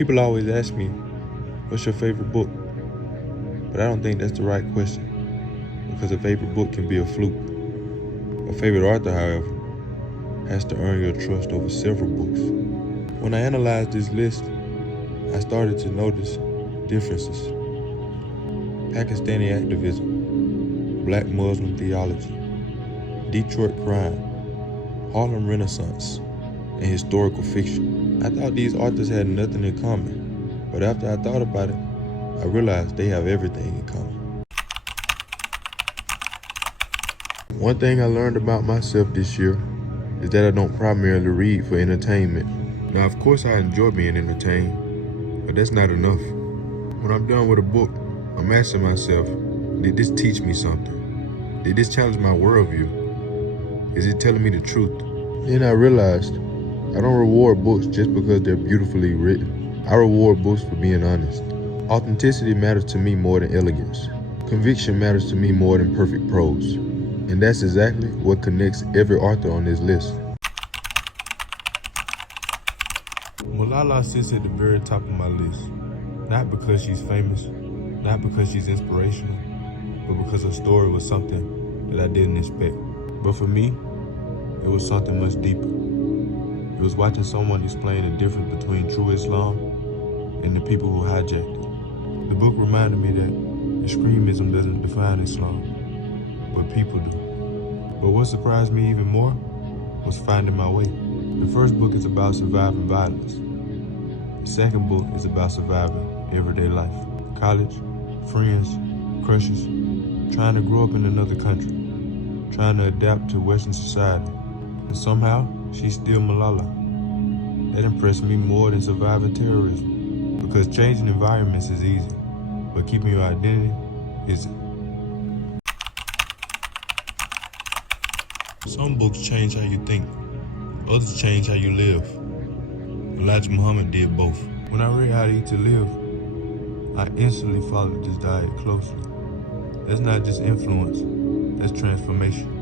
People always ask me, what's your favorite book? But I don't think that's the right question, because a favorite book can be a fluke. A favorite author, however, has to earn your trust over several books. When I analyzed this list, I started to notice differences. Pakistani activism, Black Muslim theology, Detroit crime, Harlem Renaissance, and historical fiction. I thought these authors had nothing in common, but after I thought about it, I realized they have everything in common. One thing I learned about myself this year is that I don't primarily read for entertainment. Now, of course, I enjoy being entertained, but that's not enough. When I'm done with a book, I'm asking myself, did this teach me something? Did this challenge my worldview? Is it telling me the truth? Then I realized I don't reward books just because they're beautifully written. I reward books for being honest. Authenticity matters to me more than elegance. Conviction matters to me more than perfect prose. And that's exactly what connects every author on this list. Malala sits at the very top of my list, not because she's famous, not because she's inspirational, but because her story was something that I didn't expect. But for me, it was something much deeper. It was watching someone explain the difference between true Islam and the people who hijacked it. The book reminded me that extremism doesn't define Islam, but people do. But what surprised me even more was finding my way. The first book is about surviving violence. The second book is about surviving everyday life. College, friends, crushes, trying to grow up in another country, trying to adapt to Western society. And somehow, she's still Malala. That impressed me more than surviving terrorism, because changing environments is easy, but keeping your identity isn't. Some books change how you think, others change how you live. Elijah Muhammad did both. When I read How to Eat to Live, I instantly followed this diet closely. That's not just influence, that's transformation.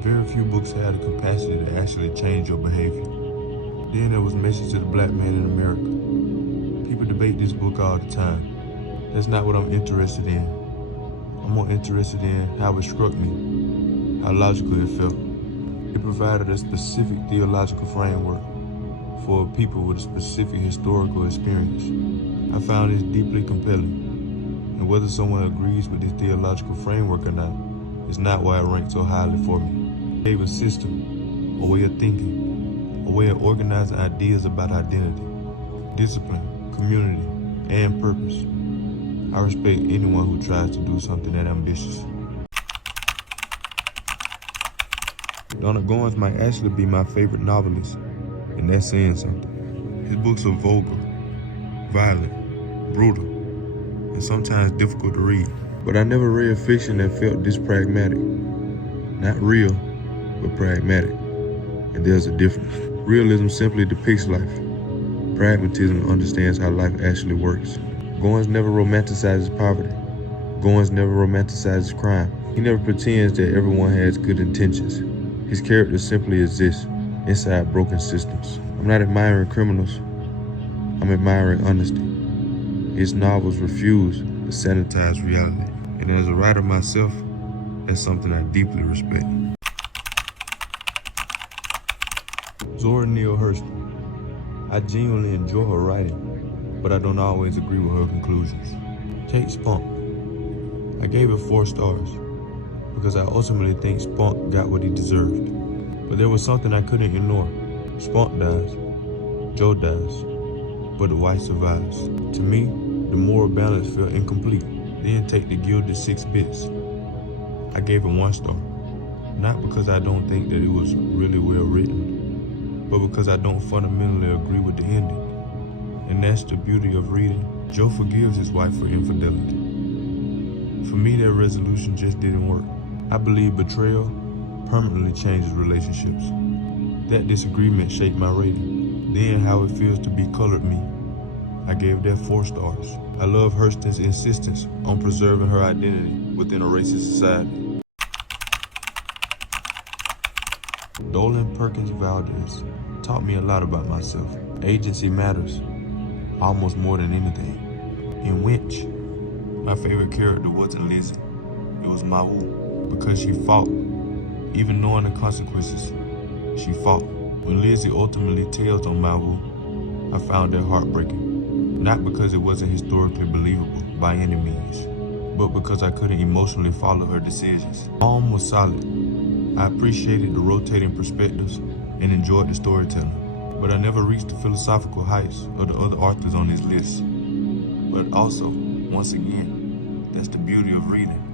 Very few books have the capacity to actually change your behavior. Then there was Message to the Black Man in America. People debate this book all the time. That's not what I'm interested in. I'm more interested in how it struck me, how logical it felt. It provided a specific theological framework for people with a specific historical experience. I found this deeply compelling, and whether someone agrees with this theological framework or not is not why it ranked so highly for me. It gave a system, a way of thinking, a way of organizing ideas about identity, discipline, community, and purpose. I respect anyone who tries to do something that ambitious. Donna Goins might actually be my favorite novelist, and that's saying something. His books are vulgar, violent, brutal, and sometimes difficult to read. But I never read fiction that felt this pragmatic. Not real, but pragmatic. And there's a difference. Realism simply depicts life. Pragmatism understands how life actually works. Goins never romanticizes poverty. Goins never romanticizes crime. He never pretends that everyone has good intentions. His characters simply exist inside broken systems. I'm not admiring criminals. I'm admiring honesty. His novels refuse to sanitize reality. And as a writer myself, that's something I deeply respect. Zora Neale Hurston. I genuinely enjoy her writing, but I don't always agree with her conclusions. Take Spunk. I gave it 4 stars because I ultimately think Spunk got what he deserved. But there was something I couldn't ignore. Spunk dies, Joe dies, but the wife survives. To me, the moral balance felt incomplete. Then take The Gilded 6 Bits. I gave it 1 star, not because I don't think that it was really well written, but because I don't fundamentally agree with the ending. And that's the beauty of reading. Joe forgives his wife for infidelity. For me, that resolution just didn't work. I believe betrayal permanently changes relationships. That disagreement shaped my rating. Then How It Feels to Be Colored Me. I gave that 4 stars. I love Hurston's insistence on preserving her identity within a racist society. Dolan Perkins Valdez taught me a lot about myself. Agency matters. almost more than anything. In Winch, my favorite character wasn't Lizzie, it was Mawu, because she fought. Even knowing the consequences, she fought. When Lizzie ultimately tailed on Mawu, I found that heartbreaking. Not because it wasn't historically believable by any means, but because I couldn't emotionally follow her decisions. The poem was solid. I appreciated the rotating perspectives and enjoyed the storytelling, but I never reached the philosophical heights of the other authors on this list. But also, once again, that's the beauty of reading.